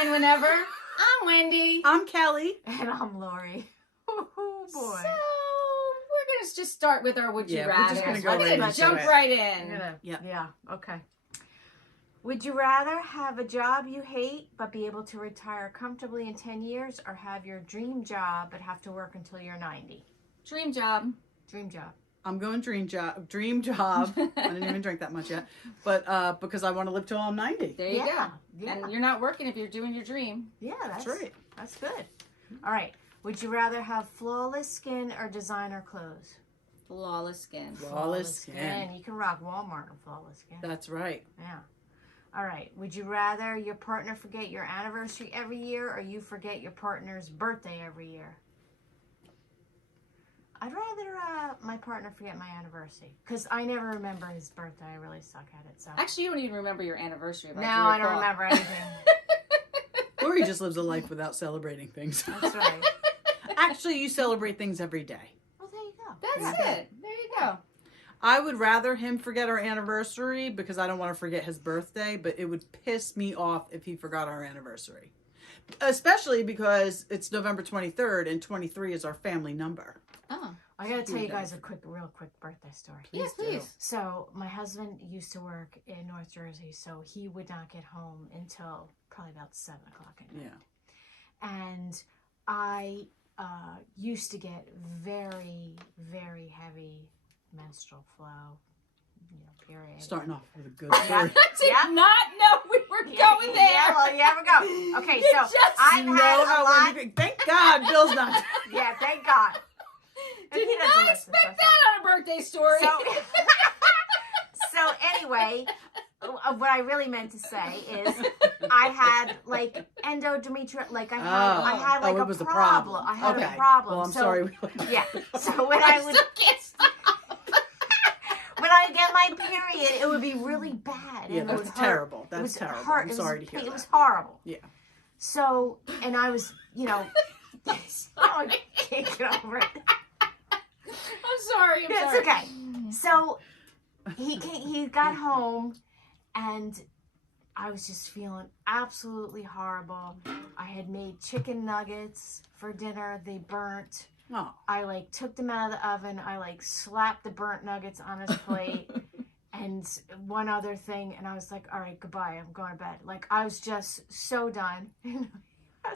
Rewind whenever. I'm Wendy. I'm Kelly. And I'm Lori. Oh boy. So we're gonna just start with our would you rather. We're just gonna go right into jump it. right in. Yeah. Okay. Would you rather have a job you hate but be able to retire comfortably in 10 years, or have your dream job but have to work until you're 90? Dream job. Dream job. I'm going dream job. Dream job. I didn't even drink that much yet, but because I want to live till I'm 90. There you go. Yeah. And you're not working if you're doing your dream. Yeah, that's right. That's good. All right. Would you rather have flawless skin or designer clothes? Flawless skin. Flawless skin. You can rock Walmart in flawless skin. That's right. Yeah. All right. Would you rather your partner forget your anniversary every year, or you forget your partner's birthday every year? I'd rather my partner forget my anniversary, because I never remember his birthday. I really suck at it. So Actually, you don't even remember your anniversary. no, I don't remember anything. Lori just lives a life without celebrating things. That's right. Actually, you celebrate things every day. Well, there you go. That's it. There you go. I would rather him forget our anniversary because I don't want to forget his birthday, but it would piss me off if he forgot our anniversary. Especially because it's November 23rd and 23 is our family number. Oh. I got to tell you guys a real quick birthday story. Yes, please. So my husband used to work in North Jersey, so he would not get home until probably about 7 o'clock at night. Yeah. And I used to get very, very heavy menstrual flow, period. Starting off with a good story. I did not know we were going there. Yeah, well, yeah, we go. Okay, You so just I've You had know a how lot. Wendy- Thank God Bill's not. Yeah, thank God. And Did he doesn't not listen, expect so- that on a birthday story. So anyway, what I really meant to say is I had like endometrial, like I had like it a was problem. a problem. I had Okay. a problem. Well, I'm so, sorry. Yeah. So when I would, still can't stop. when I get my period, it would be really bad. Yeah, and it would that's hurt. terrible. It That's was terrible. hurt. I'm It sorry was, to hear it that. was horrible. Yeah. So, and I was, I can't get over it. I'm sorry. I'm It's sorry. okay. So he got home, and I was just feeling absolutely horrible. I had made chicken nuggets for dinner. They burnt. Oh. I took them out of the oven. I slapped the burnt nuggets on his plate. And one other thing, and I was like, all right, goodbye. I'm going to bed. I was just so done. And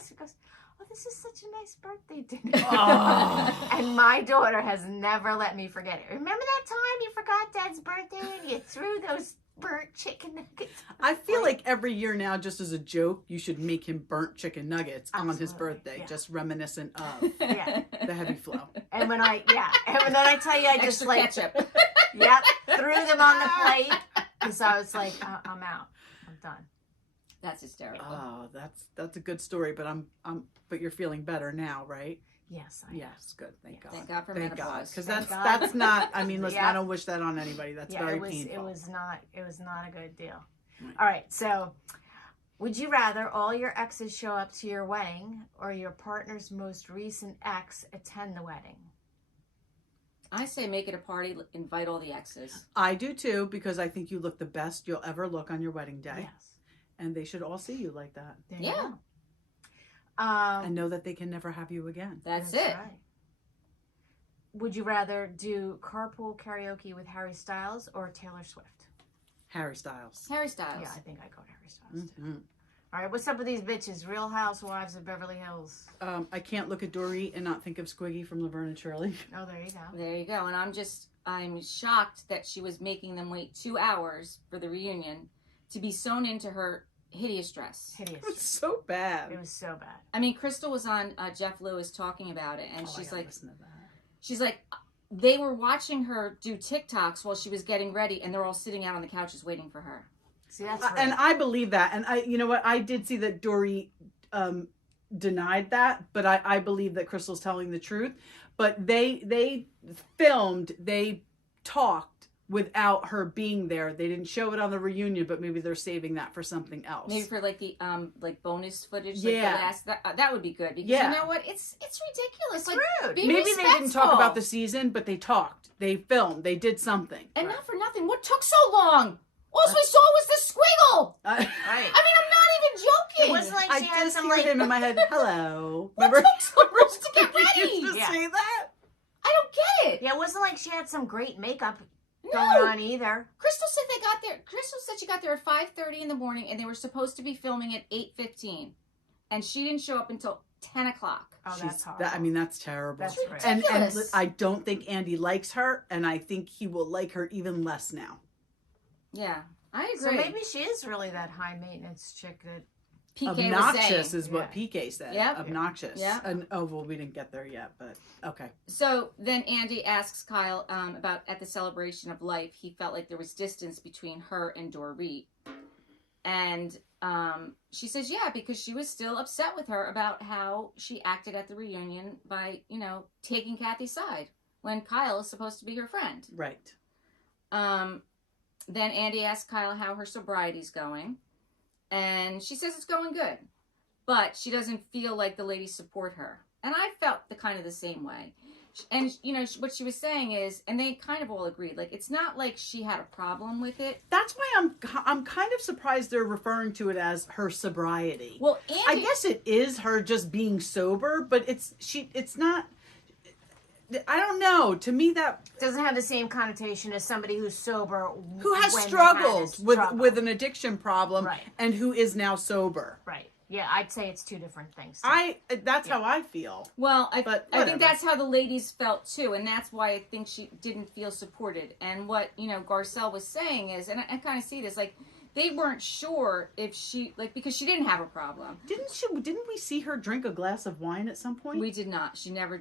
he goes, oh, this is such a nice birthday dinner. Oh. And my daughter has never let me forget it. Remember that time you forgot Dad's birthday and you threw those burnt chicken nuggets? I feel like every year now, just as a joke, you should make him burnt chicken nuggets on his Absolutely, birthday, yeah. just reminiscent of Yeah. the heavy flow. And when I tell you, I just Extra ketchup. yep, threw them on the plate because I was like, I'm out. I'm done. That's hysterical. Oh, that's a good story, but you're feeling better now, right? Yes, I am. Yes, good. Thank God. Thank God for Thank God, menopause. because Thank that's God. not. I mean, listen, Yeah. I don't wish that on anybody. That's very painful. It was not a good deal. Right. All right, so would you rather all your exes show up to your wedding, or your partner's most recent ex attend the wedding? I say make it a party. Invite all the exes. I do too, because I think you look the best you'll ever look on your wedding day, Yes. and they should all see you like that, There you Yeah. go. and know that they can never have you again. That's it. Right. Would you rather do carpool karaoke with Harry Styles or Taylor Swift? Harry Styles. Harry Styles. Yeah, I think I go Harry Styles too. Mhm. All right, what's up with these bitches? Real Housewives of Beverly Hills. I can't look at Dorit and not think of Squiggy from Laverne and Shirley. Oh, there you go. There you go. And I'm shocked that she was making them wait 2 hours for the reunion to be sewn into her hideous dress. It's Hideous. so bad. It was so bad. I mean, Crystal was on Jeff Lewis talking about it, and Oh, I she's gotta like, listen to that. she's like, they were watching her do TikToks while she was getting ready, and they're all sitting out on the couches waiting for her. See, that's And right. I believe that. And you know what? I did see that Dorit denied that, but I believe that Crystal's telling the truth. But they talked without her being there. They didn't show it on the reunion, but maybe they're saving that for something else. Maybe for the bonus footage. Yeah. That would be good, because Yeah. you know what? It's ridiculous. It's rude. be Maybe they didn't talk respectful. about the season, but they talked. They filmed. They did something. And not for nothing. What took so long? All we saw was the squiggle. Right. I mean, I'm not even joking. It wasn't like she I had just some hear like. him in my head. Hello. Who took so much to get You ready? used to Yeah. say that? I don't get it. Yeah, it wasn't like she had some great makeup No. going on either. Crystal said they got there. Crystal said she got there at 5:30 in the morning, and they were supposed to be filming at 8:15, and she didn't show up until 10 o'clock. Oh, that's horrible. I mean, that's terrible. That's right. And Ridiculous. I don't think Andy likes her, and I think he will like her even less now. Yeah, I agree. So maybe she is really that high maintenance chick that. PK Obnoxious was saying. is what PK said. Yep. Obnoxious. Yeah. And well, we didn't get there yet, but okay. So then Andy asks Kyle about at the celebration of life, he felt like there was distance between her and Dorit. And she says, yeah, because she was still upset with her about how she acted at the reunion by, taking Kathy's side when Kyle is supposed to be her friend. Right. Then Andy asks Kyle how her sobriety's going. And she says it's going good. But she doesn't feel like the ladies support her. And I felt the same way. And, what she was saying is, and they kind of all agreed, like, it's not like she had a problem with it. That's why I'm kind of surprised they're referring to it as her sobriety. Well, Andy... I guess it is her just being sober, but it's not... I don't know. To me, that Doesn't have the same connotation as somebody who's sober. who has when they struggled had a struggle. with an addiction problem, Right. and who is now sober. Right. Yeah, I'd say it's two different things. That's how I feel. Well, I But think whatever. that's how the ladies felt too, and that's why I think she didn't feel supported. And what Garcelle was saying is, and I kind of see this, like they weren't sure if she because she didn't have a problem. Didn't we see her drink a glass of wine at some point? We did not. She never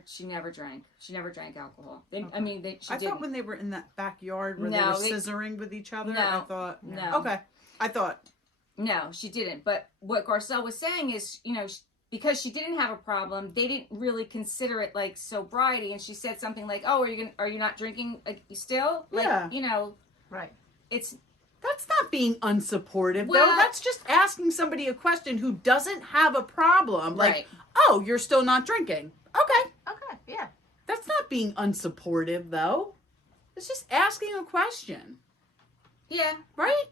drank. She never drank alcohol. She I didn't. thought when they were in that backyard where No, they were scissoring with each other, No, I thought no. Okay, I thought No, she didn't. But what Garcelle was saying is, because she didn't have a problem, they didn't really consider it like sobriety. And she said something like, "Oh, are you not drinking still?" Like, Right. that's not being unsupportive, Well- though. That's just asking somebody a question who doesn't have a problem. Like, Right. oh, you're still not drinking. Okay. Okay. Yeah. That's not being unsupportive, though. It's just asking a question, Yeah. right?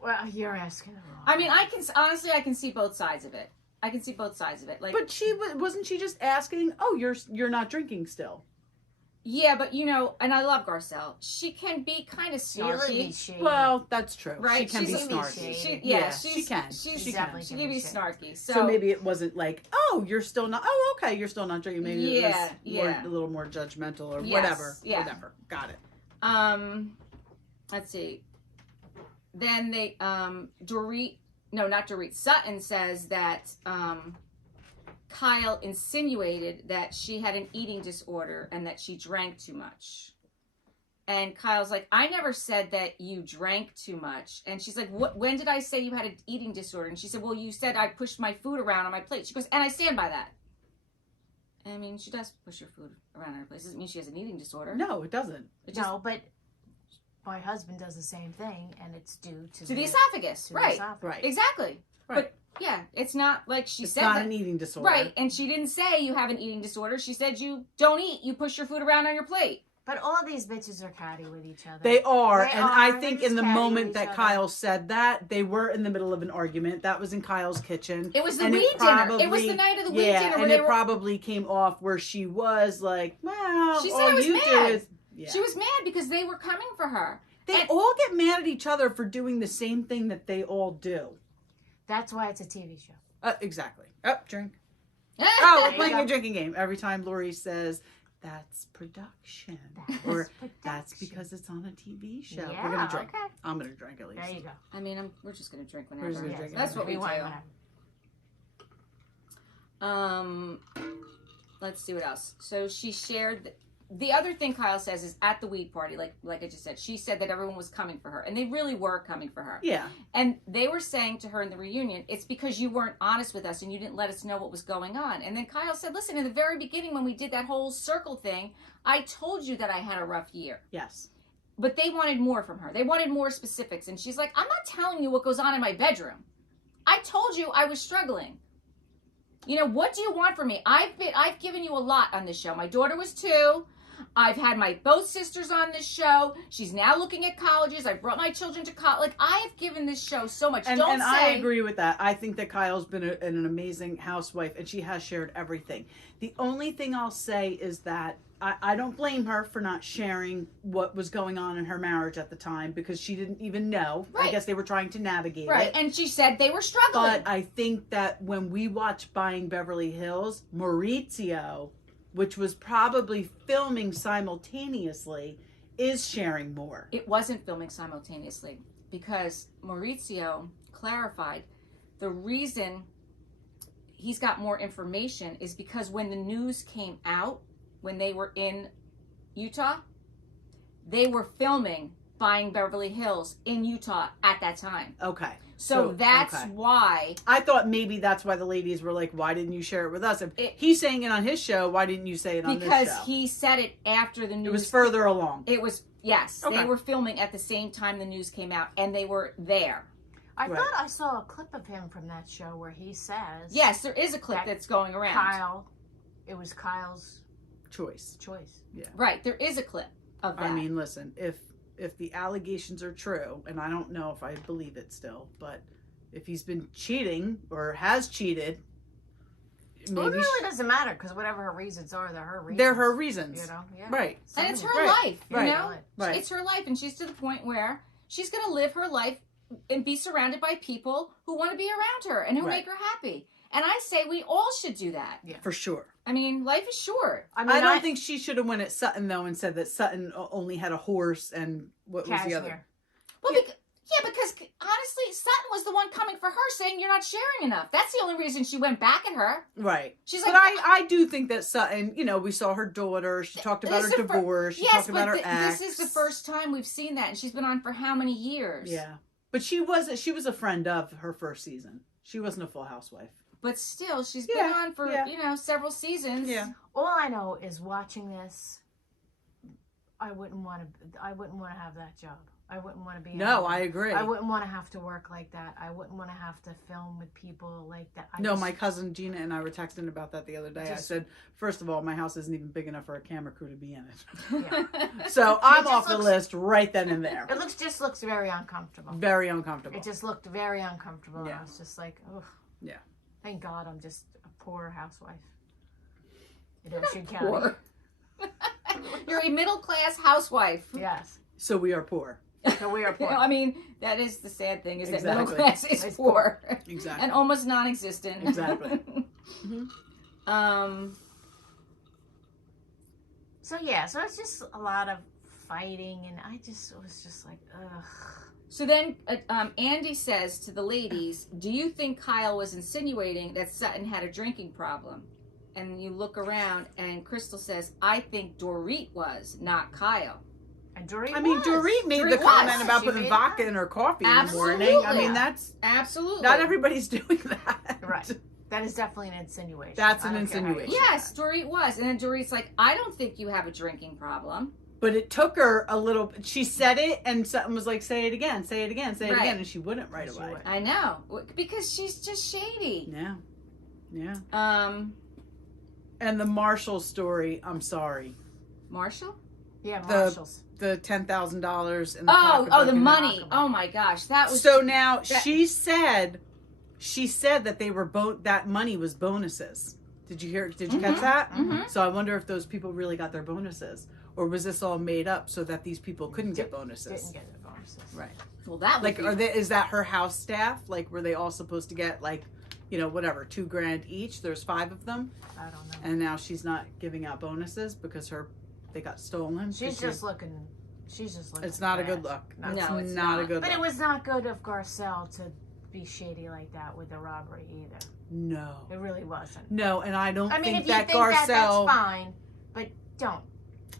Well, you're asking the wrong. I mean, I can see both sides of it. I can see both sides of it. Like, But wasn't she just asking, oh, you're not drinking still? yeah, but and I love Garcelle. She can be kind of She really snarky. be shady. Well, that's true. Right, She can be she's- snarky. she- she can. She definitely She can can be be shady. snarky. So maybe it wasn't like, oh, you're still not. Oh, okay, you're still not drinking. Maybe it was Yeah. a little more judgmental or Yes, whatever. yeah. Whatever. Got it. Let's see. Then they Sutton says that Kyle insinuated that she had an eating disorder and that she drank too much. And Kyle's like, I never said that you drank too much. And she's like, when did I say you had an eating disorder? And she said, well, you said I pushed my food around on my plate. She goes, and I stand by that. I mean, she does push her food around on her plate. It doesn't mean she has an eating disorder. No, it doesn't. It just, No, but my husband does the same thing, and it's due to to the esophagus. to the Right. esophagus. Right. Exactly. Right. But yeah, it's not like she It's said not that. an eating disorder. Right. And she didn't say you have an eating disorder. She said you don't eat. You push your food around on your plate. But all of these bitches are catty with each other. They are, They and are. I They're think just in the catty with moment each that other. Kyle said that, they were in the middle of an argument. That was in Kyle's kitchen. It was the and weed dinner. It was the night of the weed yeah, dinner where and they it were. probably came off where she was like, "Well, She said all I was you do mad. is." Yeah. She was mad because they were coming for her. They and- all get mad at each other for doing the same thing that they all do. That's why it's a TV show. Exactly. Oh, drink. Oh, There we're you playing go. a drinking game. Every time Lori says, "That's production," or "That's because it's on a TV show." Yeah, We're gonna drink. okay. I'm gonna drink at least. There you go. I mean, we're just gonna drink We're just whenever. gonna drink That's what we whenever. do. want. Let's see what else. So she shared. The other thing Kyle says is at the weed party, like I just said, she said that everyone was coming for her, and they really were coming for her. Yeah. And they were saying to her in the reunion, it's because you weren't honest with us and you didn't let us know what was going on. And then Kyle said, listen, in the very beginning when we did that whole circle thing, I told you that I had a rough year. Yes. But they wanted more from her. They wanted more specifics. And she's like, I'm not telling you what goes on in my bedroom. I told you I was struggling. What do you want from me? I've given you a lot on this show. My daughter was 2. I've had both sisters on this show. She's now looking at colleges. I brought my children to college. Like, I have given this show so much. And I agree with that. I think that Kyle's been an amazing housewife, and she has shared everything. The only thing I'll say is that I don't blame her for not sharing what was going on in her marriage at the time, because she didn't even know. Right. I guess they were trying to navigate Right, it. and she said they were struggling. But I think that when we watched Buying Beverly Hills, Maurizio, which was probably filming simultaneously, is sharing more. It wasn't filming simultaneously because Maurizio clarified the reason he's got more information is because when the news came out, when they were in Utah, they were filming Buying Beverly Hills in Utah at that time. Okay. So that's why. I thought maybe that's why the ladies were like, why didn't you share it with us? If he's saying it on his show, why didn't you say it on this show? Because he said it after the news. It was further along. It was, yes. Okay. They were filming at the same time the news came out, and they were there. I thought I saw a clip of him from that show where he says... Yes, there is a clip that's going around. It was Kyle's choice. Yeah. Right, there is a clip of that. I mean, listen, if the allegations are true, and I don't know if I believe it still, but if he's been cheating or has cheated, maybe it really doesn't matter, because whatever her reasons are, they're her reasons. They're her reasons. You know? Yeah. Right. And it's her life, you know? Right. It's her life, and she's to the point where she's going to live her life and be surrounded by people who want to be around her and who make her happy. And I say we all should do that. Yeah. For sure. I mean, life is short. I mean, I don't think she should have went at Sutton, though, and said that Sutton only had a horse and what was the other? Well, because honestly, Sutton was the one coming for her saying you're not sharing enough. That's the only reason she went back at her. Right. She's but like, I do think that Sutton, you know, we saw her daughter. She talked about her divorce. She talked about her ex. This is the first time we've seen that, and she's been on for how many years? Yeah. But she was a friend of her first season. She wasn't a full housewife. But still, she's been on for, several seasons. Yeah. All I know is watching this, I wouldn't want to have that job. I wouldn't want to be. No, I agree. I wouldn't want to have to work like that. I wouldn't want to have to film with people like that. My cousin Gina and I were texting about that the other day. I said, first of all, my house isn't even big enough for a camera crew to be in it. Yeah. So I'm off the list right then and there. It looks very uncomfortable. Very uncomfortable. It just looked very uncomfortable. Yeah. And I was just like, oh. Yeah. Thank God I'm just a poor housewife. Poor. You're a middle-class housewife. Yes. So we are poor. So we are poor. I mean, that is the sad thing, is that middle class is poor. Exactly. And almost non-existent. Exactly. So it's just a lot of fighting, and I was just like, ugh. So then Andy says to the ladies, do you think Kyle was insinuating that Sutton had a drinking problem? And you look around, and Crystal says, I think Dorit was, not Kyle. And Dorit made the comment about putting vodka in her coffee in the morning. I mean, that's... Absolutely. Not everybody's doing that. Right. That is definitely an insinuation. That's an insinuation. Yes, Dorit was. And then Dorit's like, I don't think you have a drinking problem. But it took her a little... She said it, and something was like, say it again, say it again, say it again. And she wouldn't right away. I know. Because she's just shady. Yeah. Yeah. And the Marshall story, I'm sorry. Marshall? Yeah, Marshall's. The $10,000 in the the money. Oh my gosh, that was so. Now she said that they were that money was bonuses. Did you hear? Did you catch that? Mm-hmm. So I wonder if those people really got their bonuses, or was this all made up so that these people couldn't get bonuses? Didn't get their bonuses. Right. Well, that would is that her house staff? Like, were they all supposed to get whatever, $2,000 each? There's 5 of them. I don't know. And now she's not giving out bonuses because they got stolen. She's just looking. It's not a good look. No, it's not a good look. But it was not good of Garcelle to be shady like that with the robbery either. No. It really wasn't. No, and I don't think if you that think Garcelle... that's fine, but don't.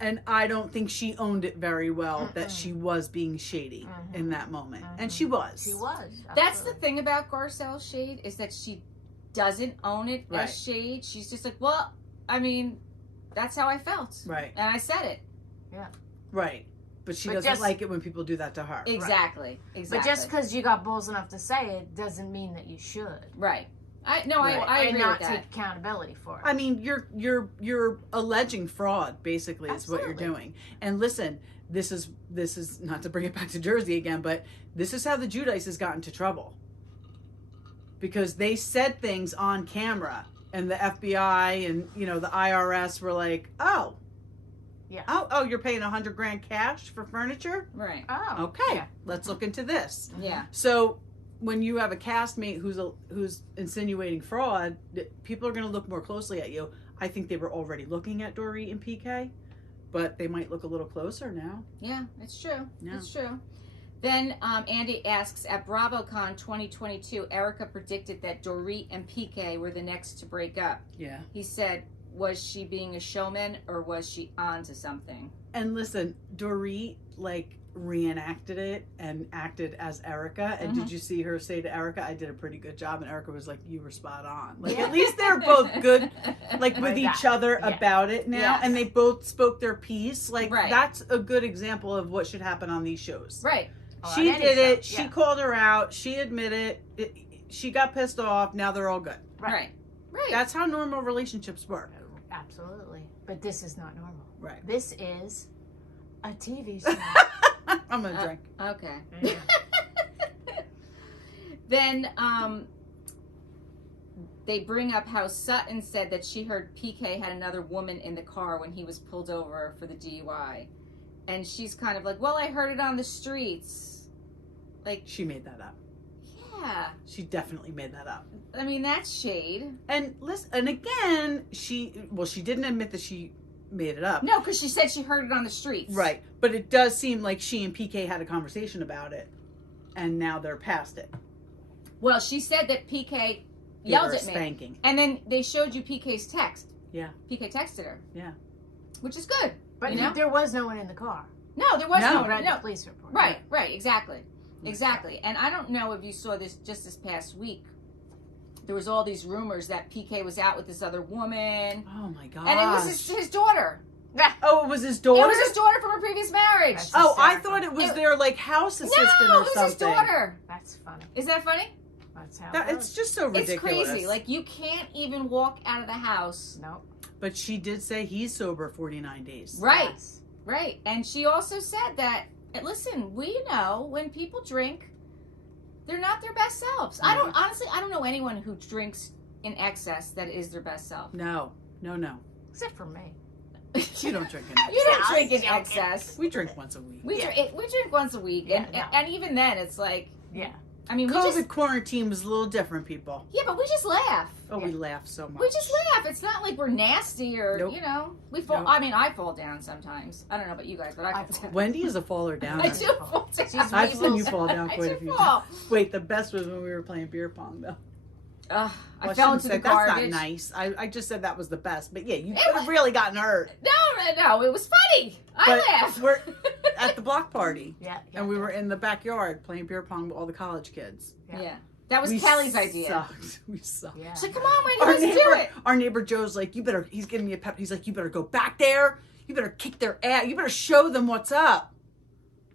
And I don't think she owned it very well that she was being shady in that moment. And she was. She was. Absolutely. That's the thing about Garcelle's shade, is that she doesn't own it as shade. She's just like, well, I mean, that's how I felt. Right. And I said it. Yeah. Right. But she doesn't like it when people do that to her. Exactly. Right. Exactly. But just because you got balls enough to say it doesn't mean that you should. Right. I and agree not with that. take accountability for it. I mean, you're alleging fraud, basically, is what you're Absolutely. doing. And listen, this is not to bring it back to Jersey again, but this is how the Judices got into trouble. Because they said things on camera, and the FBI and the IRS were like, "Oh, Yeah. oh, you're paying $100,000 cash for furniture? Right. Oh. Okay, Yeah. let's look into this." Yeah. So when you have a castmate who's insinuating fraud, people are going to look more closely at you. I think they were already looking at Dorit and PK, but they might look a little closer now. Yeah, it's true. Yeah. It's true. Then Andy asks, at BravoCon 2022, Erica predicted that Dorit and PK were the next to break up. Yeah. He said, was she being a showman or was she on to something? And listen, Dorit reenacted it and acted as Erica. And did you see her say to Erica, "I did a pretty good job"? And Erica was like, "You were spot on." Like, at least they're both good, with each other about it now. Yes. And they both spoke their piece. Like, Right. that's a good example of what should happen on these shows. Right. She on any did it. show, She yeah. called her out. She admitted it. She got pissed off. Now they're all good. Right. Right. That's how normal relationships work. Absolutely. But this is not normal. Right. This is a TV show. I'm going to drink. Okay. Yeah. Then they bring up how Sutton said that she heard PK had another woman in the car when he was pulled over for the DUI. And she's kind of like, well, I heard it on the streets. Like, She made that up. yeah. She definitely made that up. I mean, that's shade. And listen, and again, she didn't admit that she made it up. No, because she said she heard it on the streets. Right. But it does seem like she and PK had a conversation about it, and now they're past it. Well, she said that PK Gave yelled her a at me. spanking. And then they showed you PK's text. Yeah. PK texted her. Yeah. Which is good. But You know? there was no one in the car. No, there was No. no. Read no. the police report. Right, exactly. Exactly. And I don't know if you saw this just this past week. There was all these rumors that PK was out with this other woman. Oh my god. And it was his daughter. Oh, it was his daughter? It was his daughter from a previous marriage. That's Oh, I hysterical. thought it was It- their house assistant No, or it was something. his daughter. That's funny. Is that funny? That's how That, it it's goes. just so ridiculous. It's crazy. Like, you can't even walk out of the house. Nope. But she did say he's sober 49 days. Right. Yes. Right. And she also said that, and listen, we know when people drink, they're not their best selves. I don't know anyone who drinks in excess that is their best self. No. Except for me. You don't drink in You don't I drink in was joking. excess. We drink once a week. We drink once a week, Yeah, and, no. and even then, it's like, Yeah. I mean, we COVID just quarantine was a little different, people. yeah, but we just laugh. Oh, we laugh so much. We just laugh. It's not like we're nasty or Nope. we fall. Nope. I mean, I fall down sometimes. I don't know about you guys, but I fall down. Wendy is a faller down. I do fall down. She's I've seen you fall down I quite a do few fall. times. Wait, the best was when we were playing beer pong, though. I Well, fell shouldn't into the say- that's garbage. not nice. I just said that was the best. But yeah, you It could was- have really gotten hurt. No, it was funny. I But laughed. we're at the block party. Yeah. And we were in the backyard playing beer pong with all the college kids. Yeah. That was We Kelly's idea. Sucked. We sucked. Yeah. She's like, come on, Wendy, let's do it. Our neighbor Joe's like, he's giving me a pep. He's like, you better go back there. You better kick their ass. You better show them what's up.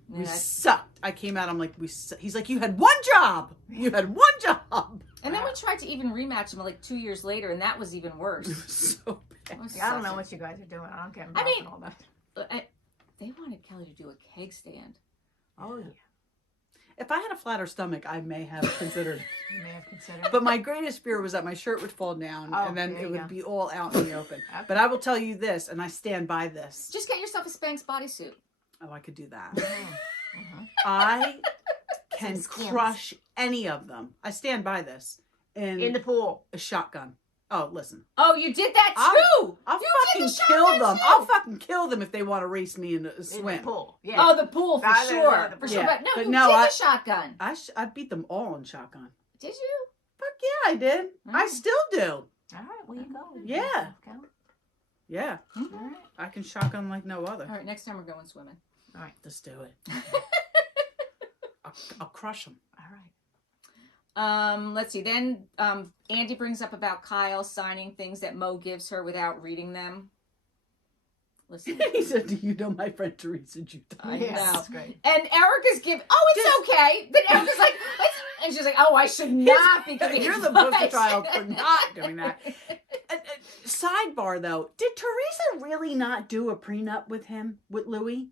We Yeah. sucked. I came out. I'm like, he's like, you had one job. You had one job. And then we tried to even rematch them like 2 years later, and that was even worse. It was so bad. It was I don't such know a- what you guys are doing. I don't get I involved mean- in all that. They wanted Kelly to do a keg stand. Oh, yeah. If I had a flatter stomach, I may have considered it. You may have considered But my greatest fear was that my shirt would fall down Oh, and then there it you would go. be all out in the open. Okay. But I will tell you this, and I stand by this. Just get yourself a Spanx bodysuit. Oh, I could do that. Mhm. I can Some skins. crush any of them. I stand by this. In the pool. A shotgun. Oh, listen. Oh, you did that I'll- too. I'll You fucking did the kill shotgun them. too. I'll fucking kill them if they want to race me in a In the swim. pool. Yeah. Oh, the pool for I don't know, sure, the for pool. sure. Yeah, But no, but you no, did I- the shotgun. I beat them all in shotgun. Did you? Fuck yeah, I did. I Mm. still do. All right, well, you go. Yeah. Count. Yeah, All right. I can shotgun like no other. All right, next time we're going swimming. Let's do it. I'll crush them. All right. Let's see. Then Andy brings up about Kyle signing things that Mo gives her without reading them. Listen. He said, "Do you know my friend Teresa Jutai?" I Yeah, know. that's great. And Erica's giving, oh, it's okay. Then Erica's like, And she's like, oh, I should not be giving You're the advice. poster child for not doing that. Sidebar though, did Teresa really not do a prenup with him, with Louis?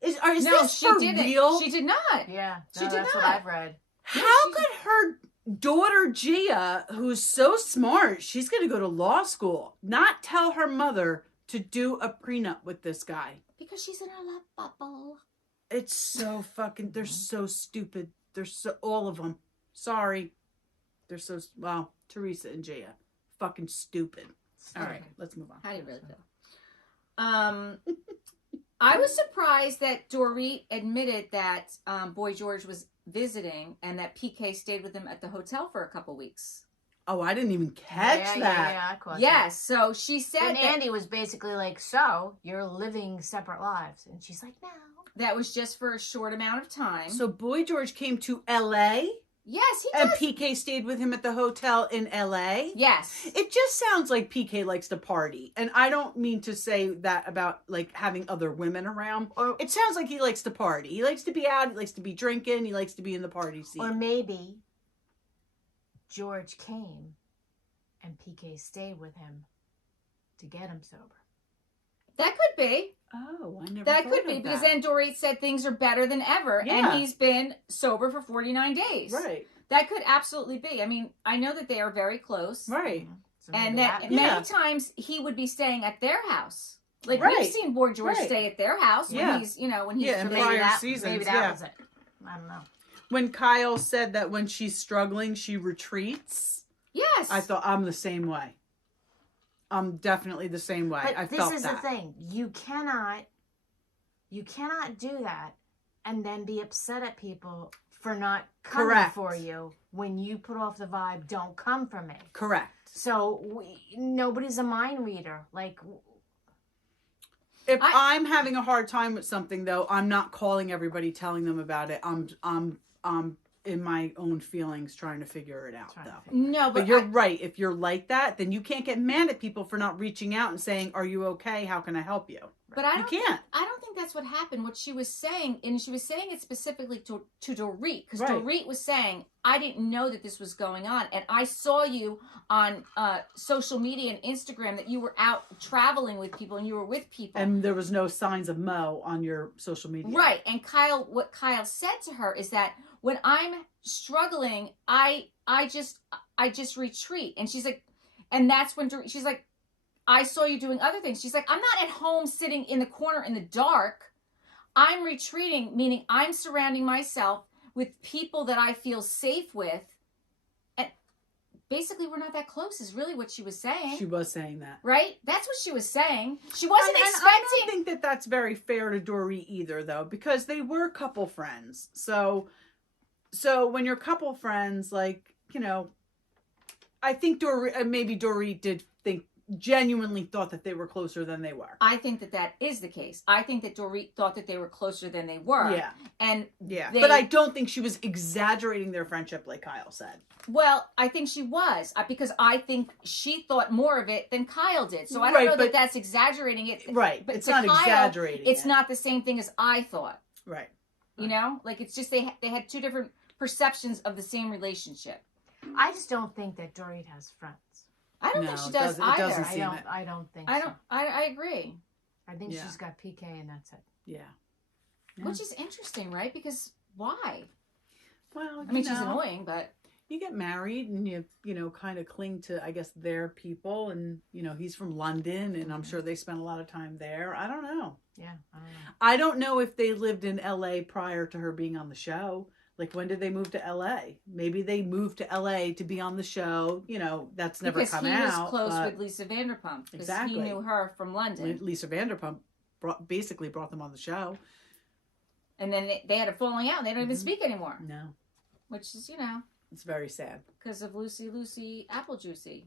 Is No, this she for didn't. real? She did not. Yeah, She did that's not. what I've read. How could her daughter Gia, who's so smart, she's going to go to law school, not tell her mother to do a prenup with this guy? Because she's in her love bubble. It's so fucking, they're so stupid. They're so, all of them. Sorry. They're so, well, Teresa and Gia. Fucking stupid. All right, let's move on. How do you really feel? I was surprised that Dorit admitted that Boy George was visiting and that PK stayed with him at the hotel for a couple weeks. Oh, I didn't even catch that. Yeah, I caught Yes, so she said that. And that Andy was basically like, so, you're living separate lives. And she's like, no. that was just for a short amount of time. So Boy George came to LA yes, he and does. PK stayed with him at the hotel in LA? Yes. It just sounds like PK likes to party. And I don't mean to say that about like having other women around. Or, It sounds like he likes to party. He likes to be out. He likes to be drinking. He likes to be in the party scene. or maybe George came and PK stayed with him to get him sober. That could be. Oh, I never That thought could be. of Because that. then Dorit said things are better than ever. Yeah. And he's been sober for 49 days. Right. That could absolutely be. I mean, I know that they are very close. Right. So And maybe that Yeah. many times he would be staying at their house. Like Right. we've seen Boy George Right. stay at their house Yeah. when he's, when he's Yeah, in maybe prior that, seasons, maybe that yeah. was it. I don't know. When Kyle said that when she's struggling, she retreats, Yes. I thought I'm the same way. I'm definitely the same way. But I this felt is that. the thing. You cannot do that and then be upset at people for not coming Correct. for you when you put off the vibe. Don't come for me. Correct. So nobody's a mind reader. Like, If I'm having a hard time with something, though, I'm not calling everybody, telling them about it. I'm in my own feelings trying to figure it out, though. No, But you're right. If you're like that, then you can't get mad at people for not reaching out and saying, "Are you okay? How can I help you?" But I You don't can't. I don't think that's what happened. What she was saying, and she was saying it specifically to Dorit, because Right. Dorit was saying, I didn't know that this was going on. And I saw you on social media and Instagram that you were out traveling with people and you were with people. And there was no signs of Mo on your social media. Right. And what Kyle said to her is that when I'm struggling, I just retreat. And she's like, and that's when she's like, I saw you doing other things. She's like, I'm not at home sitting in the corner in the dark. I'm retreating, meaning I'm surrounding myself with people that I feel safe with. And basically, we're not that close is really what she was saying. She was saying that. Right? That's what she was saying. She wasn't And expecting. I don't think that that's very fair to Dorit either, though, because they were couple friends. So when you're couple friends, like, I think maybe Dorit did genuinely thought that they were closer than they were. I think that is the case. I think that Dorit thought that they were closer than they were. Yeah. And But I don't think she was exaggerating their friendship like Kyle said. Well, I think she was, because I think she thought more of it than Kyle did. So I don't Right, know but- that that's exaggerating it. Right. But It's to not Kyle, exaggerating It's it. not the same thing as I thought. Right. You know? Like, it's just they had two different perceptions of the same relationship. I just don't think that Dorit has friends. I don't No, think she it does doesn't- it either. doesn't I seem don't. it. I don't think. I so. don't. I agree. I think Yeah. she's got PK and that's it. Yeah. Yeah. Which is interesting, right? Because why? Well, I mean, she's annoying, but you get married and you kind of cling to, I guess, their people. And, he's from London and I'm sure they spent a lot of time there. I don't know. Yeah, I don't know. I don't know if they lived in LA prior to her being on the show. Like, when did they move to LA? Maybe they moved to LA to be on the show. That's never because come he out. was close but with Lisa Vanderpump. Because Exactly. he knew her from London. Lisa Vanderpump basically brought them on the show. And then they had a falling out and they don't even Mhm. speak anymore. No, Which is, it's very sad. because of Lucy Apple Juicy.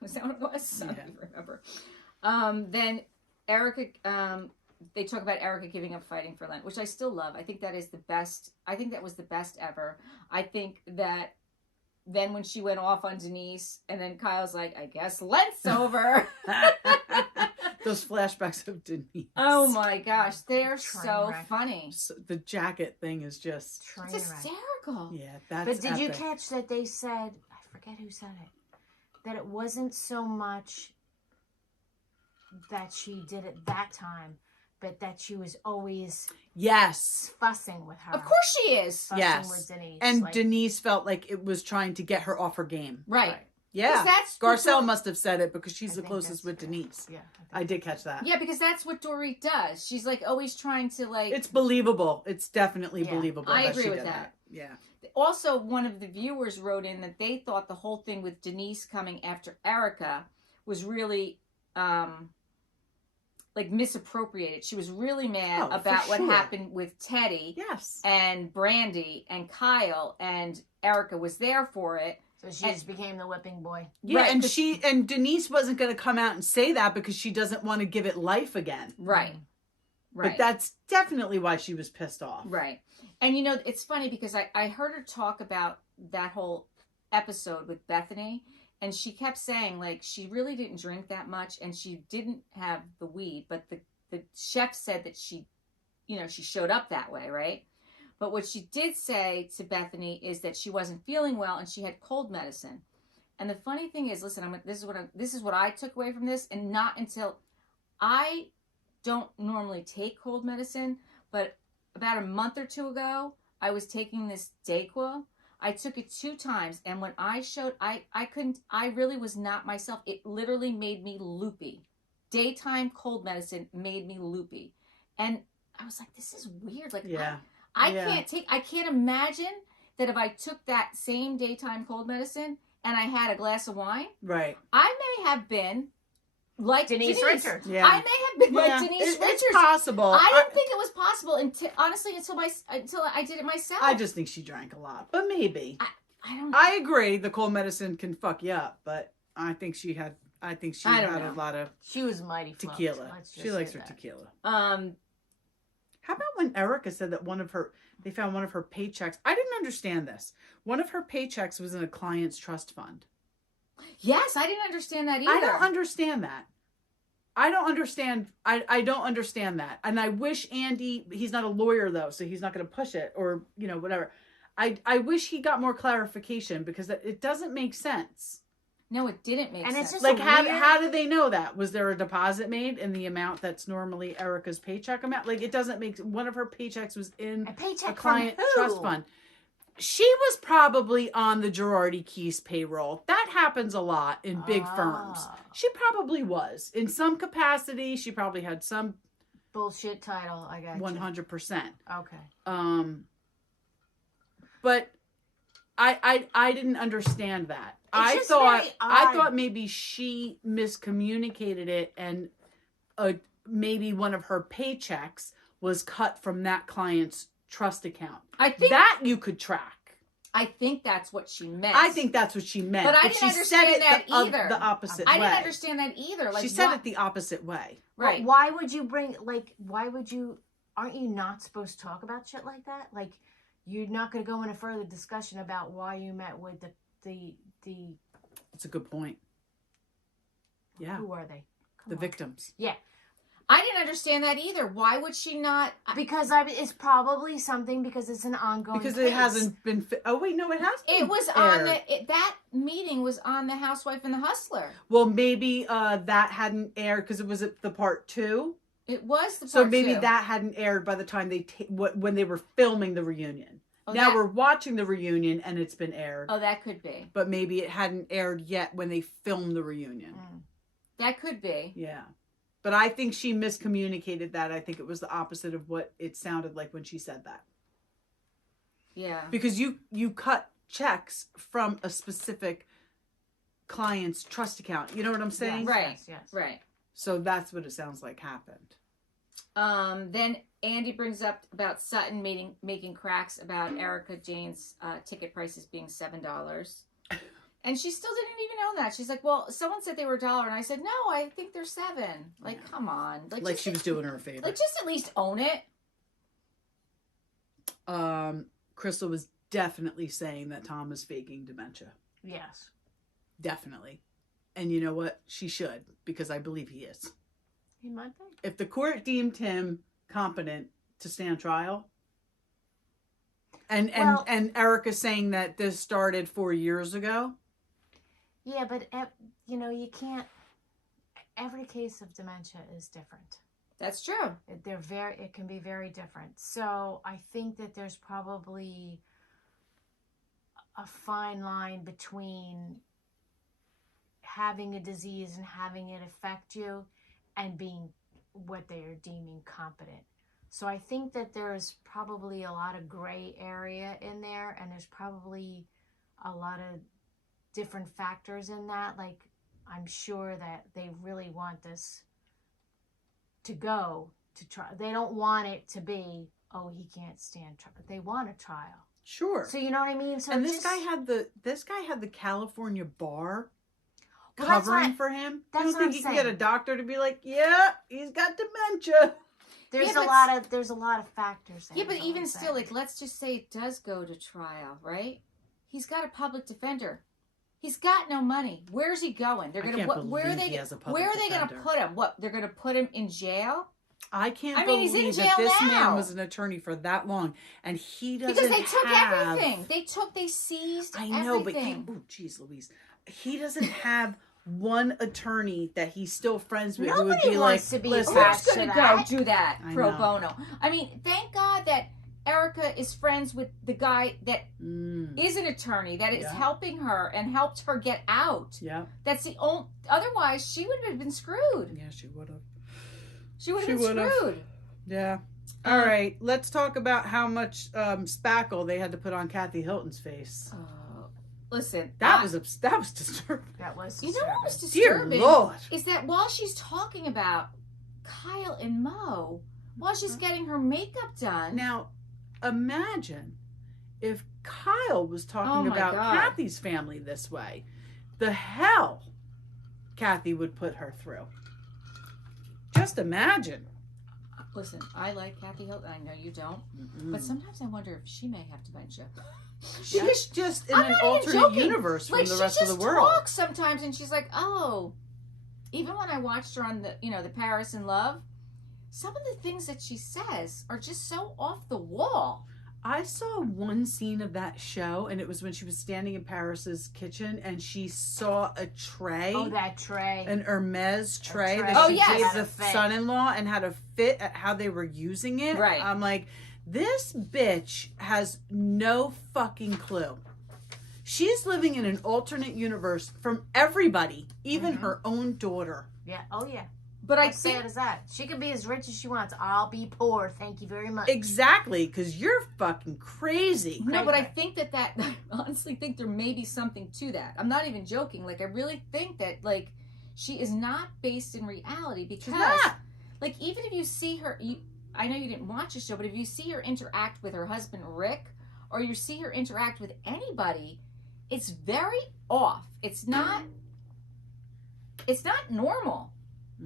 Was that what it was? I Yeah. don't remember. Then Erica, they talk about Erica giving up fighting for Lent, which I still love. I think that is the best. I think that was the best ever. I think that then when she went off on Denise and then Kyle's like, I guess Lent's over. Those flashbacks of Denise. Oh my gosh, they're Train so wreck. funny. So the jacket thing is just... Train It's wreck. hysterical. Yeah, that's But did you epic. catch that they said, I forget who said it, that it wasn't so much that she did it that time, but that she was always Yes. fussing with her. Of course she is. Fussing Yes. with Denise. And like, Denise felt like it was trying to get her off her game. Right. Right. Yeah. That's Garcelle what- must have said it because I she's the think closest with that's- Denise. Yeah. I did catch that. Yeah, because that's what Dorit does. She's like always trying to like. It's believable. It's definitely Yeah. believable. I that agree she with did that. Yeah. Also, one of the viewers wrote in that they thought the whole thing with Denise coming after Erica was really like misappropriated. She was really mad Oh, for about what sure. happened with Teddy Yes. and Brandy and Kyle, and Erica was there for it. So she just became the whipping boy. Yeah, Right, and 'cause- Denise wasn't going to come out and say that because she doesn't want to give it life again. Right. Right. But that's definitely why she was pissed off. Right. And you know, it's funny because I heard her talk about that whole episode with Bethany, and she kept saying like she really didn't drink that much and she didn't have the weed, but the chef said that she, you know, she showed up that way, right? But what she did say to Bethany is that she wasn't feeling well and she had cold medicine. And the funny thing is, listen, this is what I took away from this, and not until I don't normally take cold medicine, but about a month or two ago, I was taking this Dayquil. I took it 2 times, and when I showed, I really was not myself. It literally made me loopy. Daytime cold medicine made me loopy. And I was like, this is weird. Like, Yeah. I Yeah. can't imagine that if I took that same daytime cold medicine and I had a glass of wine, Right. I may have been like Denise Richards. Yeah. I may have been Yeah. like Denise Richards. It's possible. I didn't think it was possible until I did it myself. I just think she drank a lot, but maybe. I don't. I agree. The cold medicine can fuck you up, but I think she had. I think she I had don't a know. lot of She was mighty flunked. tequila. Let's just She likes say her that. tequila. Um, How about when Erica said that they found one of her paychecks? I didn't understand this. One of her paychecks was in a client's trust fund. yes, I didn't understand that either. I don't understand that. I don't understand. I don't understand that. And I wish Andy, he's not a lawyer though, so he's not going to push it or, you know, whatever. I wish he got more clarification because it doesn't make sense. No, it didn't make And sense. it's just Like, a how weird- do they know that? Was there a deposit made in the amount that's normally Erica's paycheck amount? Like, it doesn't make... One of her paychecks was in A paycheck a client from who? trust fund. She was probably on the Girardi Keys payroll. That happens a lot in big firms. Ah. She probably was. In some capacity, she probably had some Bullshit title. I got 100%. you. Okay. But I didn't understand that. I just very odd. thought maybe she miscommunicated it, and maybe one of her paychecks was cut from that client's trust account. I think That you could track. I think that's what she meant. I think that's what she meant. But I didn't she understand said it that the, either. the opposite I way. didn't understand that either. Like She said why- it the opposite way. right. But why would you bring, like, aren't you not supposed to talk about shit like that? Like, you're not going to go into further discussion about why you met with the That's a good point. Yeah. who are they? Come The on. victims. Yeah. I didn't understand that either. Why would she not? Because it's probably something because it's an ongoing Because case. it hasn't been... Oh, wait, no, it has been It was on aired. that meeting was on the Housewife and the Hustler. Well, maybe that hadn't aired because it was at the part 2. It was the part So maybe 2. that hadn't aired by the time when they were filming the reunion. Oh, Now that- we're watching the reunion and it's been aired. Oh, that could be. But maybe it hadn't aired yet when they filmed the reunion. Mm. That could be. Yeah. But I think she miscommunicated that. I think it was the opposite of what it sounded like when she said that. Yeah. Because you cut checks from a specific client's trust account. You know what I'm saying? Yes, Right. yes. Right. So that's what it sounds like happened. Then Andy brings up about Sutton making cracks about Erica Jane's ticket prices being $7. And she still didn't even know that. She's like, well, someone said they were $1. And I said, no, I think they're $7. Like, Yeah. come on. Like just- she was doing her a favor. Like, just at least own it. Crystal was definitely saying that Tom is faking dementia. Yes. Definitely. And you know what? She should, because I believe he is. He might be. If the court deemed him competent to stand trial, and Erica's saying that this started 4 years ago. Yeah, but you can't. Every case of dementia is different. That's true. It can be very different. So I think that there's probably a fine line between having a disease and having it affect you and being what they are deeming competent. So I think that there's probably a lot of gray area in there, and there's probably a lot of different factors in that. Like, I'm sure that they really want this to go to trial. They don't want it to be, oh, he can't stand trial. They want a trial. Sure. So you know what I mean? So and this guy had the California bar Well, covering for him. that's I don't what think I'm you can saying. get a doctor to be like, yeah, he's got dementia. There's Yeah, there's a lot of factors there. Yeah, but is all even I'm still, saying. like, let's just say it does go to trial, right? He's got a public defender. He's got no money. Where's he going? They're gonna where are they gonna put him? What, they're gonna put him in jail? I can't I mean, he's in believe jail that this now. man was an attorney for that long, and he doesn't Because they took have... everything. They seized I know, everything. but geez, Louise, he doesn't have one attorney that he's still friends with. Nobody who would be wants like, to be listen, attached Who's to gonna that. go do that I pro know. bono? I mean, thank God that Erica is friends with the guy that is an attorney that is helping her and helped her get out. Yeah. That's the only. Otherwise, she would have been screwed. Yeah, she would have. She would have been screwed. Yeah. All right. Let's talk about how much spackle they had to put on Kathy Hilton's face. Listen, That was disturbing. That was You know what was Dear disturbing? Lord. Is that while she's talking about Kyle and Mo, while she's getting her makeup done. Now, imagine if Kyle was talking my about God. Kathy's family this way. The hell Kathy would put her through. Just imagine. Listen, I like Kathy Hilton. I know you don't. But sometimes I wonder if she may have dementia. She's just in I'm an not even alternate joking. universe from Like, the she rest of just the world. talks sometimes, and she's like, "Oh." Even when I watched her on the Paris in Love, some of the things that she says are just so off the wall. I saw one scene of that show, and it was when she was standing in Paris's kitchen, and she saw a tray. Oh, that tray. An Hermes tray tray. that Oh, she yes. gave Had the a fit. son-in-law and had a fit at how they were using it. Right. I'm like, this bitch has no fucking clue. She's living in an alternate universe from everybody, even her own daughter. Yeah. Oh, yeah. But I How sad think is that? She can be as rich as she wants. I'll be poor. Thank you very much. Exactly, because you're fucking crazy. no, but I think that I honestly think there may be something to that. I'm not even joking. Like, I really think that, like, she is not based in reality because, not. like, even if you see her, I know you didn't watch the show, but if you see her interact with her husband Rick, or you see her interact with anybody, it's very off. It's not normal.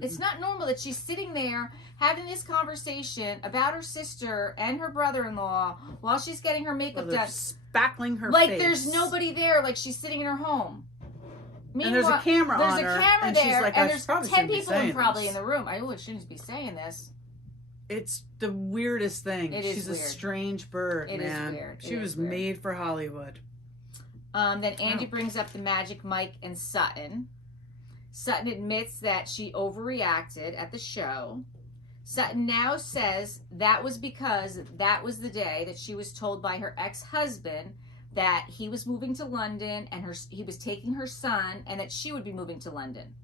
It's not normal that she's sitting there having this conversation about her sister and her brother-in-law while she's getting her makeup done. Spackling her Like, face. there's nobody there. Like, she's sitting in her home. And there's a camera on her. There's a camera and there, she's like, and I there's probably 10 shouldn't be people saying probably this. in the room. I shouldn't be saying this. It's the weirdest thing. It is She's weird. a strange bird, It is man. weird. She It was is weird. made for Hollywood. Then Andy brings up the Magic Mike and Sutton. Sutton admits that she overreacted at the show. Sutton now says that was because that was the day that she was told by her ex-husband that he was moving to London and he was taking her son and that she would be moving to London.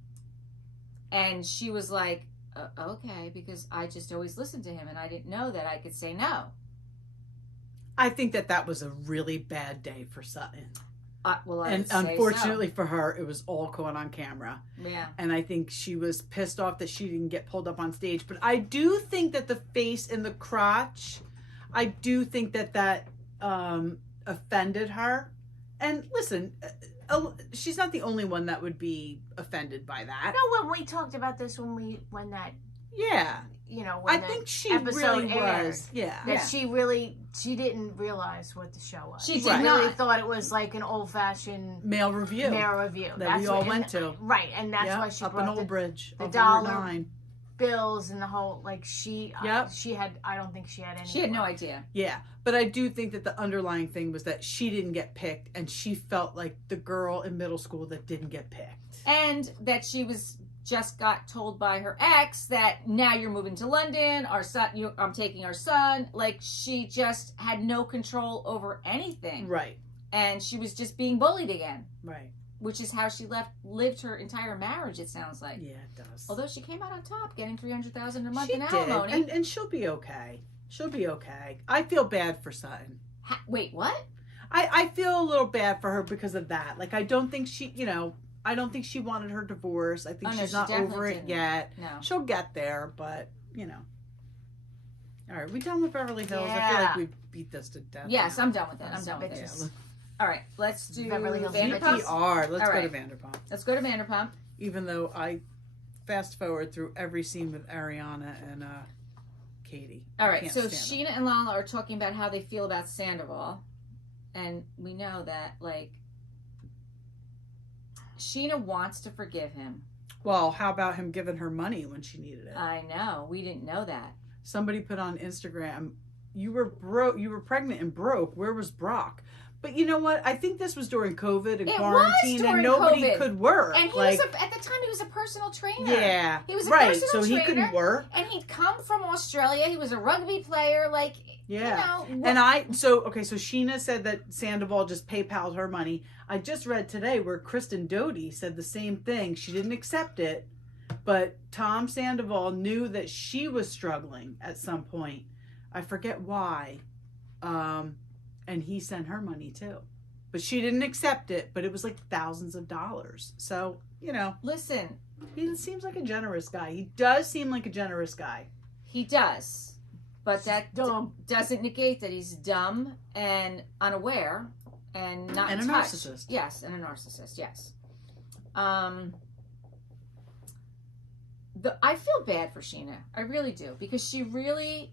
And she was like, okay, because I just always listened to him and I didn't know that I could say no. I think that was a really bad day for Sutton. Well, I And would say unfortunately for her, it was all caught on camera. so. Yeah. And I think she was pissed off that she didn't get pulled up on stage. But I do think that the face and the crotch, I do think that offended her. And listen, she's not the only one that would be offended by that. No, when we talked about this when that, Yeah. when I the think she episode really aired, was. Yeah. that she didn't realize what the show was. She did really not. thought it was like an old-fashioned Male review. male review. That we all what- went to. Right, and that's Yeah, why she up in brought Old Bridge. the up dollar- Route 9. bills and the whole, like, she Yep. I don't think she had any. She had no idea. Yeah, but I do think that the underlying thing was that she didn't get picked, and she felt like the girl in middle school that didn't get picked. And that she was just got told by her ex that now you're moving to London, our son, I'm taking our son. Like, she just had no control over anything. Right. And she was just being bullied again. Right. Which is how she lived her entire marriage, it sounds like. Yeah, it does. Although she came out on top, getting $300,000 a month She in did, alimony. and she'll be okay. She'll be okay. I feel bad for Sutton. Wait, what? I feel a little bad for her because of that. Like, I don't think she, I don't think she wanted her divorce. I think she's not over it yet. No. She'll get there, but, All right, we done with Beverly Hills? I Yeah. feel like we beat this to death. Yes, now. I'm done with it. I'm done with it. Bitches. All right, let's do Beverly Hills Vanderpump. VPR. Let's All go to right. Vanderpump. Let's go to Vanderpump. Even though I fast forward through every scene with Ariana and Katie. All I right, can't so stand them. Sheena and Lala are talking about how they feel about Sandoval. And we know that, like, Sheena wants to forgive him. Well, how about him giving her money when she needed it? I know. We didn't know that. Somebody put on Instagram, you were pregnant and broke. Where was Brock? But you know what? I think this was during COVID and It was quarantine, during and nobody COVID. could work. And he was at the time he was a personal trainer. Yeah, He was a right. personal So he trainer. couldn't work. And he'd come from Australia. He was a rugby player. Like, Yeah. you know. And so Sheena said that Sandoval just PayPal'd her money. I just read today where Kristen Doty said the same thing. She didn't accept it, but Tom Sandoval knew that she was struggling at some point. I forget why. And he sent her money too. But she didn't accept it, but it was like thousands of dollars. So, Listen, he seems like a generous guy. He does seem like a generous guy. he does. But that dumb. doesn't negate that he's dumb and unaware and not And in a touch. narcissist. Yes, and a narcissist, yes. I feel bad for Sheena. I really do. Because she really,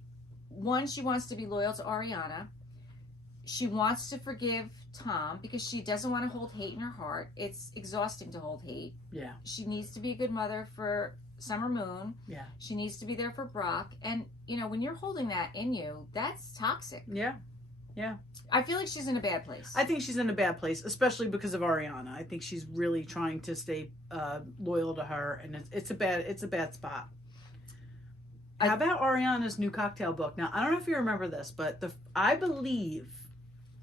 she wants to be loyal to Ariana. She wants to forgive Tom because she doesn't want to hold hate in her heart. It's exhausting to hold hate. Yeah. She needs to be a good mother for Summer Moon. Yeah. She needs to be there for Brock. And, when you're holding that in you, that's toxic. Yeah. Yeah. I feel like she's in a bad place. I think she's in a bad place, especially because of Ariana. I think she's really trying to stay loyal to her, and it's a bad spot. How about Ariana's new cocktail book? Now, I don't know if you remember this, but I believe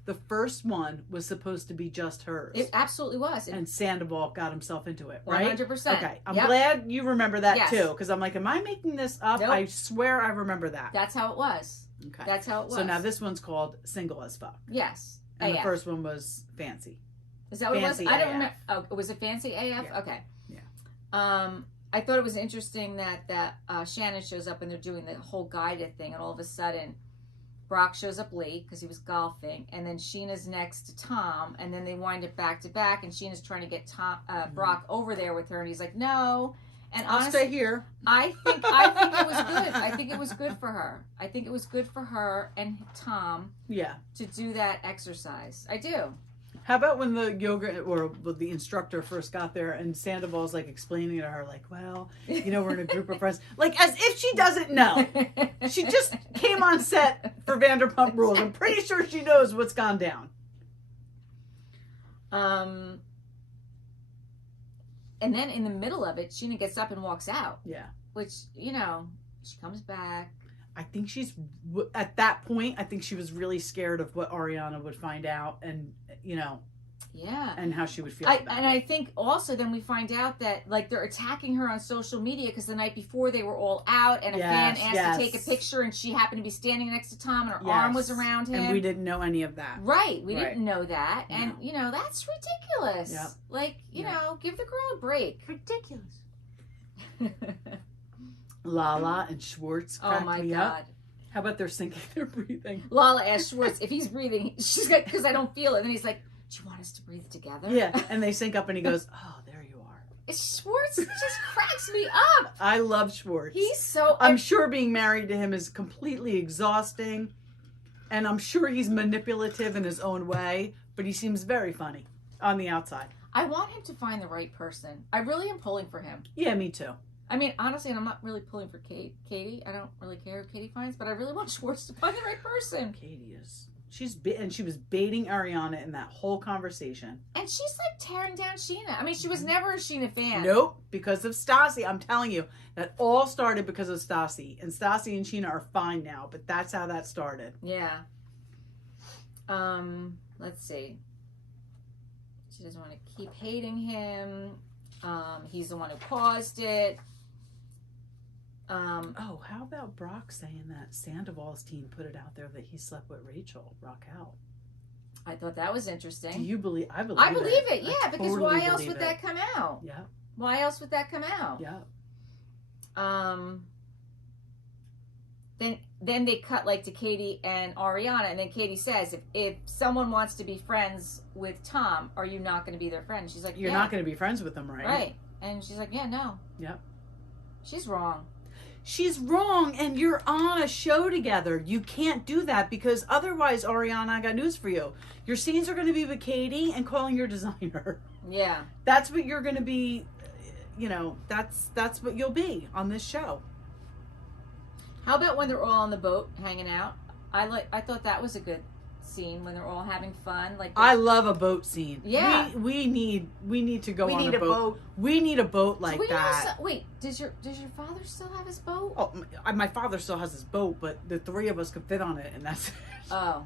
the first one was supposed to be just hers. It absolutely was. And Sandoval got himself into it, right? 100%. Okay, I'm Yep. glad you remember that Yes. too, because I'm like, am I making this up? Nope. I swear I remember that. That's how it was. Okay. That's how it was. So now this one's called Single as Fuck. Yes. And the AF. first one was Fancy. Is that what Fancy it was? I don't AF. remember. Oh, was it Fancy AF? Yeah. Okay. Yeah. I thought it was interesting that Shannon shows up and they're doing the whole guided thing, and all of a sudden Brock shows up late because he was golfing, and then Sheena's next to Tom, and then they wind up back to back, and Sheena's trying to get Brock over there with her, and he's like, no. And I'll honestly, stay here. I think it was good. I think it was good for her. I think it was good for her and Tom Yeah. to do that exercise. I do. How about when the yoga or the instructor first got there and Sandoval's like explaining to her, like, well, we're in a group of friends. Like, as if she doesn't know. She just came on set for Vanderpump Rules. I'm pretty sure she knows what's gone down. And then in the middle of it, Sheena gets up and walks out. Yeah. Which, she comes back. I think at that point, I think she was really scared of what Ariana would find out and, Yeah. and how she would feel about it. I think also then we find out that, like, they're attacking her on social media because the night before they were all out and a fan asked to take a picture and she happened to be standing next to Tom and her arm was around him. And we didn't know any of that. Right. We didn't know that. And, No. that's ridiculous. Yep. Like, give the girl a break. Ridiculous. Lala and Schwartz cracked Oh, my me God. up. How about their syncing their breathing? Lala asked Schwartz if he's breathing. She's like, because I don't feel it. And he's like, do you want us to breathe together? Yeah, and they sync up and he goes, oh, there you are. Schwartz just cracks me up. I love Schwartz. He's so... I'm sure being married to him is completely exhausting, and I'm sure he's manipulative in his own way, but he seems very funny on the outside. I want him to find the right person. I really am pulling for him. Yeah, me too. I mean, honestly, and I'm not really pulling for Katie. I don't really care who Katie finds, but I really want Schwartz to find the right person. Katie is. And she was baiting Ariana in that whole conversation. And she's like tearing down Sheena. I mean, she was never a Sheena fan. Nope, because of Stassi. I'm telling you, that all started because of Stassi. And Stassi and Sheena are fine now, but that's how that started. Yeah. Let's see. She doesn't want to keep hating him. He's the one who caused it. How about Brock saying that Sandoval's team put it out there that he slept with Rachel? Raquel. I thought that was interesting. Do you believe? I believe. I believe it. Yeah, I because totally why else believe would that come out? Yeah. Why else would that come out? Yeah. Then they cut like to Katie and Ariana, and then Katie says, if someone wants to be friends with Tom, are you not going to be their friend? She's like, You're not going to be friends with them, right? Right. And she's like, yeah, no. Yep. She's wrong. She's wrong, and you're on a show together. You can't do that, because otherwise, Ariana, I got news for you. Your scenes are going to be with Katie and calling your designer. Yeah. That's what you're going to be, that's what you'll be on this show. How about when they're all on the boat hanging out? I thought that was a good scene when they're all having fun. Like I love a boat scene. Yeah. We need to go on need a boat. We need a boat like that. Wait, does your father still have his boat? Oh, my father still has his boat, but the three of us could fit on it, and that's it. Oh,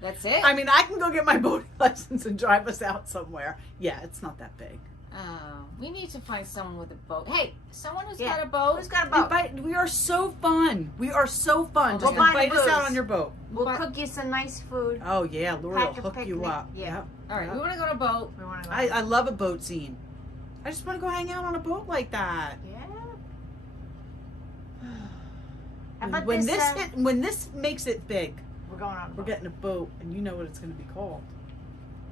that's it? I mean, I can go get my boating license and drive us out somewhere. Yeah, it's not that big. Oh, we need to find someone with a boat. Hey, someone who's Yeah. got a boat. Who's got a boat? We are so fun. We are so fun. Just We'll buy invite us out booze. on your boat. We'll cook you some nice food. Oh yeah, Lori will Pack a hook you picnic. up. Yeah. All right, Yep. we want to go on a boat. We want to go. I love a boat scene. I just want to go hang out on a boat like that. Yeah. How about When this? when this makes it big, We're going on. A we're boat. getting a boat, and you know what it's going to be called.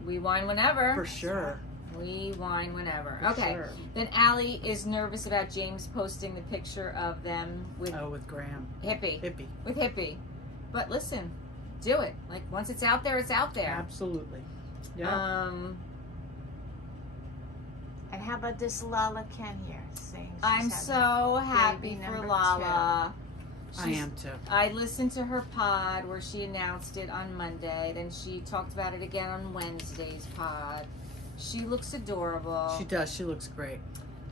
We wine whenever. For sure. We wine whenever. For Okay. sure. Then Allie is nervous about James posting the picture of them with With Graham. Hippie. With Hippie. But listen, do it. Like, once it's out there, it's out there. Absolutely. Yeah. And how about this Lala Ken here saying she's I'm having so happy baby for number Lala. I am too. I listened to her pod where she announced it on Monday. Then she talked about it again on Wednesday's pod. She looks adorable. She does. She looks great.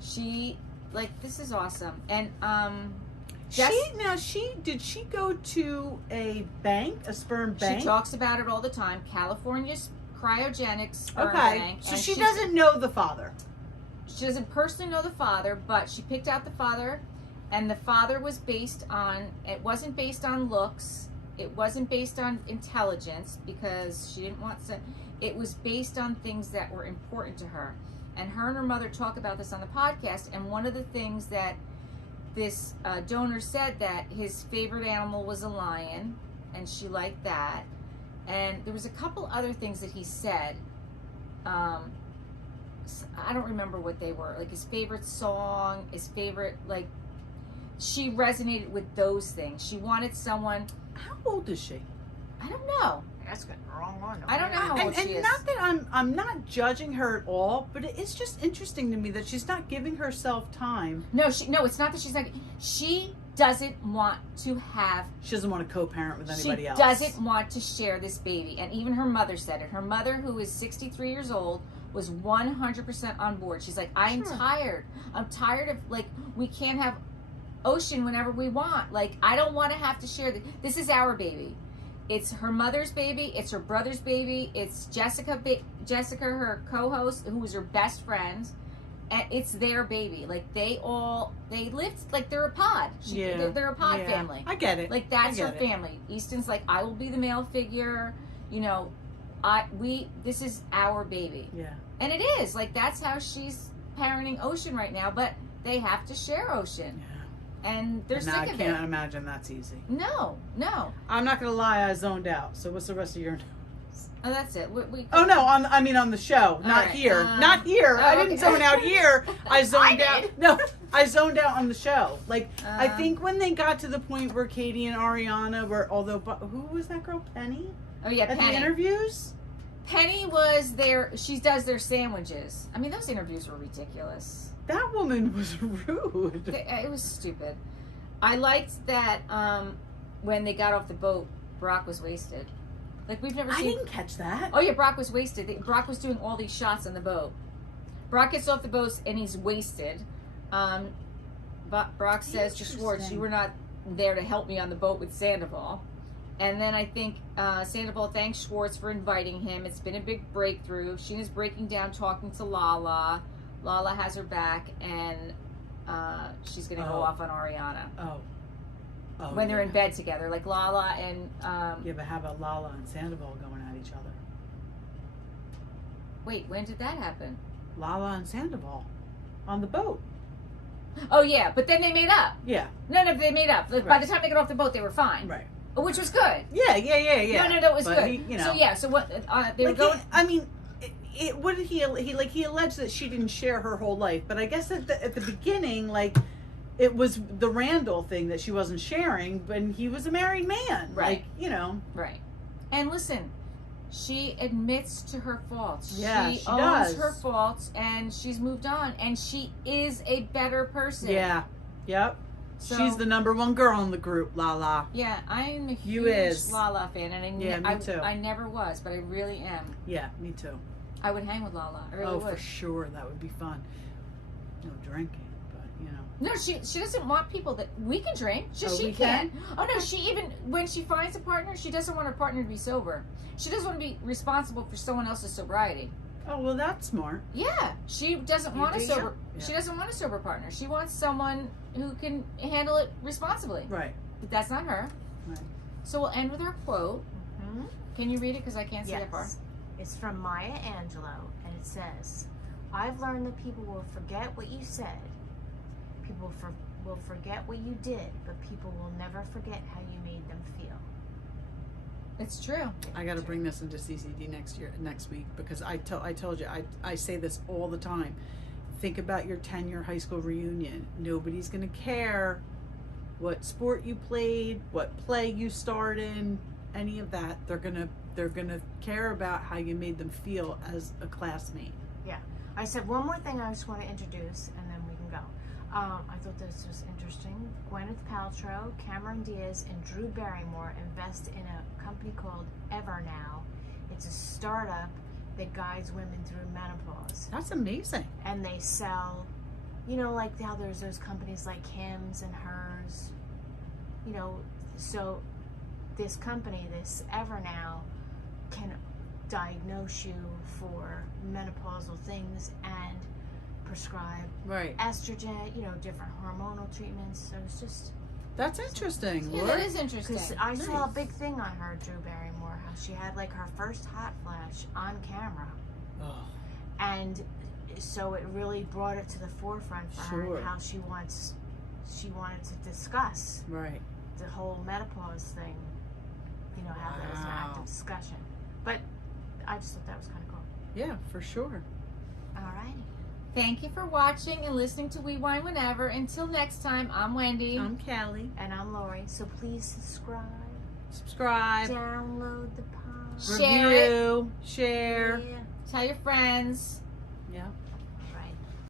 This is awesome. And did she go to a bank, a sperm bank? she talks about it all the time. California's cryogenic sperm Okay, bank. so And she doesn't know the father. She doesn't personally know the father, but she picked out the father, and the father was it wasn't based on looks, it wasn't based on intelligence, because she didn't want it was based on things that were important to her. And her mother talk about this on the podcast, and one of the things that this donor said, that his favorite animal was a lion, and she liked that. And there was a couple other things that he said. I don't remember what they were. Like his favorite song, his favorite, she resonated with those things. She wanted someone. How old is she? I don't know. That's the wrong one. I don't know how old she And is. not that I'm not judging her at all, but it's just interesting to me that she's not giving herself time. No, it's not that she's not. She doesn't want to have. She doesn't want to co-parent with anybody else. She doesn't want to share this baby. And even her mother said it. Her mother, who is 63 years old, was 100% on board. She's like, I'm tired. I'm tired of, we can't have Ocean whenever we want. I don't want to have to share this. This is our baby. It's her mother's baby. It's her brother's baby. It's Jessica, her co-host, who was her best friend. And it's their baby. They lived, they're a pod. They're a pod family. I get it. That's her family. Easton's I will be the male figure. This is our baby. Yeah. And it is. That's how she's parenting Ocean right now. But they have to share Ocean. Yeah. And they're sick of it. I can't imagine that's easy. No. I'm not going to lie, I zoned out. So what's the rest of your news? Oh, that's it. Oh, no, on the show. Not right. here. Not here. I didn't zone out here. I zoned I out. did. No, I zoned out on the show. I think when they got to the point where Katie and Ariana were, who was that girl? Penny? Oh, yeah, At Penny. the interviews? Penny was there. She does their sandwiches. I mean, those interviews were ridiculous. That woman was rude. It was stupid. I liked that when they got off the boat, Brock was wasted. Like, we've never I seen... didn't catch that. Oh, yeah, Brock was wasted. Brock was doing all these shots on the boat. Brock gets off the boat, and he's wasted. Brock says to Schwartz, you were not there to help me on the boat with Sandoval. And then I think Sandoval thanks Schwartz for inviting him. It's been a big breakthrough. Sheena's breaking down, talking to Lala. Lala has her back, and she's going to go off on Ariana. When they're in bed together. Like Lala and... yeah, but how about Lala and Sandoval going at each other? Wait, when did that happen? Lala and Sandoval on the boat. Oh, yeah, but then they made up. Yeah. No, they made up. Like, by the time they got off the boat, they were fine. Right. Which was good. Yeah. No, it was good. He, you know, So what they were going... I mean, what did he alleged that she didn't share her whole life, but I guess at the beginning, like, it was the Randall thing that she wasn't sharing, but he was a married man. Right. Like, you know. Right. And listen, she admits to her faults. Yeah, she she owns does. her faults, and she's moved on, and she is a better person. Yeah. Yep. So, She's the number one girl in the group, Lala. Yeah, I'm a You huge is. Lala fan, and me too. I never was, but I really am. Yeah, me too. I would hang with Lala. I really would. For sure, that would be fun. No drinking, but you know. No, she doesn't want people that we can drink. She we can. can? Oh no, she even when she finds a partner, she doesn't want her partner to be sober. She doesn't want to be responsible for someone else's sobriety. Oh well, that's smart. Yeah, she doesn't want a sober. Yeah. She doesn't want a sober partner. She wants someone who can handle it responsibly. Right. But that's not her. Right. So we'll end with her quote. Mm-hmm. Can you read it? Because I can't see that far. It's from Maya Angelou, and it says, "I've learned that people will forget what you said. People will forget what you did, but people will never forget how you made them feel." It's true. I got to bring this into CCD next week, because I told you, I say this all the time. Think about your 10-year high school reunion. Nobody's going to care what sport you played, what play you starred in, any of that. They're going to care about how you made them feel as a classmate. Yeah. I said one more thing I just want to introduce, and then we can go. I thought this was interesting. Gwyneth Paltrow, Cameron Diaz, and Drew Barrymore invest in a company called Evernow. It's a startup that guides women through menopause. That's amazing. And they sell, you know, like how there's those companies like Hims and Hers, you know, so this company, this Evernow, can diagnose you for menopausal things and prescribe estrogen, you know, different hormonal treatments. So it's just... That's interesting. Yeah, that is interesting. Because I saw a big thing on her, Drew Barrymore, how she had like her first hot flash on camera. Oh. And so it really brought it to the forefront for her, and how she wanted to discuss the whole menopause thing, you know, have that as an active discussion. But I just thought that was kind of cool. Yeah, for sure. Alrighty. Thank you for watching and listening to We Wine Whenever. Until next time, I'm Wendy. I'm Callie. And I'm Lori. So please Subscribe. download the pod. Share it. Review. Share. Yeah. Tell your friends. Yeah.